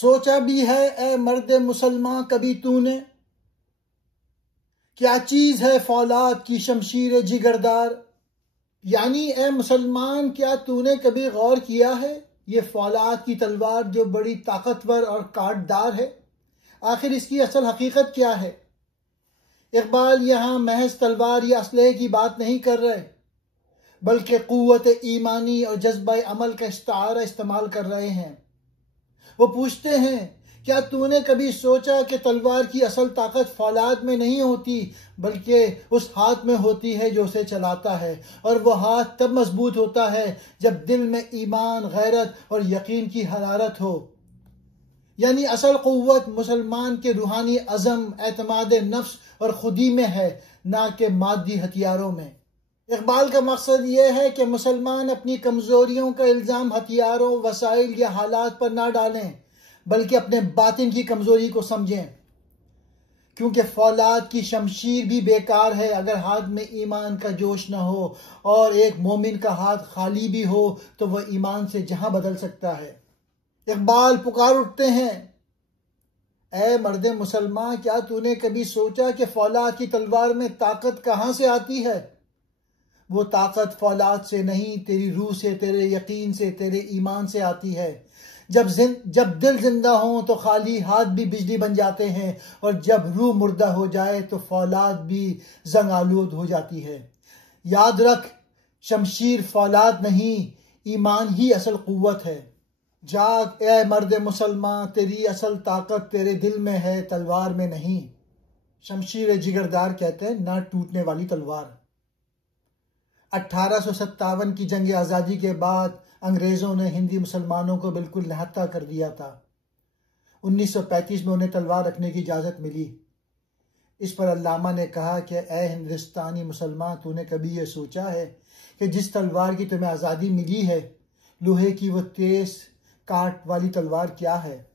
सोचा भी है ए मर्द मुसलमान कभी तूने, क्या चीज है फौलाद की शमशीर जिगरदार। यानी ए मुसलमान, क्या तूने कभी गौर किया है ये फौलाद की तलवार जो बड़ी ताकतवर और काटदार है, आखिर इसकी असल हकीकत क्या है। इकबाल यहाँ महज तलवार या असलहे की बात नहीं कर रहे, बल्कि कुव्वत ईमानी और जज्बा अमल का इस्तारा इस्तेमाल कर रहे हैं। वो पूछते हैं, क्या तूने कभी सोचा कि तलवार की असल ताकत फौलाद में नहीं होती, बल्कि उस हाथ में होती है जो उसे चलाता है। और वो हाथ तब मजबूत होता है जब दिल में ईमान, गैरत और यकीन की हरारत हो। यानी असल कुव्वत मुसलमान के रूहानी अज़म, एतमाद नफ्स और खुदी में है, ना कि मादी हथियारों में। इकबाल का मकसद यह है कि मुसलमान अपनी कमजोरियों का इल्ज़ाम हथियारों, वसाइल या हालात पर ना डालें, बल्कि अपने बातिन की कमजोरी को समझें। क्योंकि फौलाद की शमशीर भी बेकार है अगर हाथ में ईमान का जोश न हो, और एक मोमिन का हाथ खाली भी हो तो वह ईमान से जहां बदल सकता है। इकबाल पुकार उठते हैं, ए मर्द मुसलमान, क्या तूने कभी सोचा कि फौलाद की तलवार में ताकत कहां से आती है। वो ताकत फौलाद से नहीं, तेरी रूह से, तेरे यकीन से, तेरे ईमान से आती है। जब दिल जिंदा हो तो खाली हाथ भी बिजली बन जाते हैं, और जब रूह मुर्दा हो जाए तो फौलाद भी जंग आलूद हो जाती है। याद रख, शमशीर फौलाद नहीं, ईमान ही असल कुव्वत है। जाग ए मर्द मुसलमान, तेरी असल ताकत तेरे दिल में है, तलवार में नहीं। शमशीर जिगरदार कहते हैं ना टूटने वाली तलवार। 1857 की जंग आज़ादी के बाद अंग्रेज़ों ने हिंदी मुसलमानों को बिल्कुल निहत्था कर दिया था। 1935 में उन्हें तलवार रखने की इजाज़त मिली। इस पर अल्लामा ने कहा कि ए हिंदुस्तानी मुसलमान, तूने कभी ये सोचा है कि जिस तलवार की तुम्हें आज़ादी मिली है, लोहे की वो तेज काट वाली तलवार क्या है।